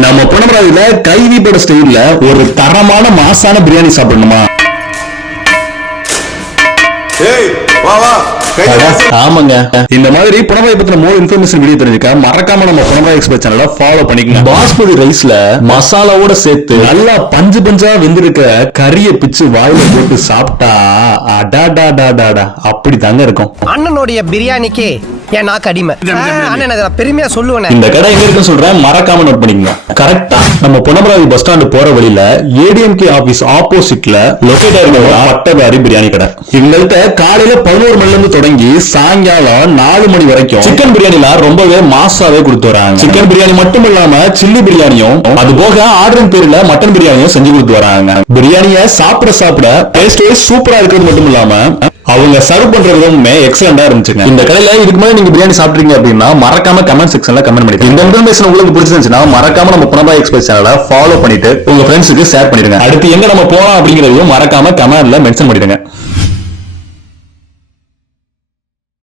நம்ம புனமராவதியில கைதி பட ஸ்டைல்ல ஒரு தரமான மாசான பிரியாணி சாப்பிடணுமா? ஆமாங்க. இந்த மாதிரி புனமராவதி பத்தின மோர் இன்ஃபர்மேஷன் வீடியோ தெரிஞ்சுக்க மறக்காம நம்ம புனமராவதி எக்ஸ்பிரஸ் சேனலை ஃபாலோ பண்ணிக்கங்க. பாஸ்மதி ரைஸ்ல மசாலாவோட சேர்த்து நல்லா பஞ்சு பஞ்சா வெந்திருக்க கறியை பிச்சு வாயில போட்டு சாப்பிட்டா அடாடாடாடாடா அப்படி தாங்க இருக்கும். அண்ணனுடைய பிரியாணிக்கு ஏன் நாக்கு அடிமை. அண்ணன் பெருமையா சொல்லுவேன். இந்த கடை எங்க இருக்குன்னு சொல்றேன், மறக்காம நோட் பண்ணிக்கங்க. கரெக்டா நம்ம புனமராவதி பஸ் ஸ்டாண்ட் போற வழியில ஏடிஎம்கே ஆபீஸ் ஆப்போசிட்ல லொகேட் ஆயிருக்க பட்டதாரி பிரியாணி கடை. இவங்கள்ட்ட காலையில 11 மணில இருந்து தொடங்கி சாயங்காலம் 4 மணி வரைக்கும் சிக்கன் பிரியாணில ரொம்பவே மாசாவே கொடுத்து வராங்க. சிக்கன் பிரியாணி மட்டும் இல்லாம சில்லி பிரியாணியும், அது போக ஆர்டரின் பேர்ல மட்டன் பிரியாணியும் செஞ்சு கொடுத்து வராங்க. பிரியாணிய சாப்பிட சாப்பிட டேஸ்டே சூப்பரா இருக்கிறது மட்டும் இல்லாம அவங்க சர்வ் பண்ற விதமுமே எக்ஸலண்டா இருந்துச்சுங்க. இந்த கடையில இதுக்கு மேல நீங்க பிரியாணி சாப்பிட்டீங்க அப்படின்னா மறக்காம கமெண்ட் செக்ஷன்ல கமெண்ட் பண்ணிடுங்க. இந்த இன்ஃபர்மேஷன் உங்களுக்கு பிடிச்சிருந்துச்சுன்னா மறக்காம நம்ம புனமராவதி எக்ஸ்பிரஸ் சேனலை ஃபாலோ பண்ணிட்டு உங்க ஃப்ரெண்ட்ஸுக்கு ஷேர் பண்ணிடுங்க. அடுத்து எங்க நம்ம போலாம் அப்படிங்கறதையும் மறக்காம கமெண்ட்ல மென்ஷன் பண்ணிடுங்க.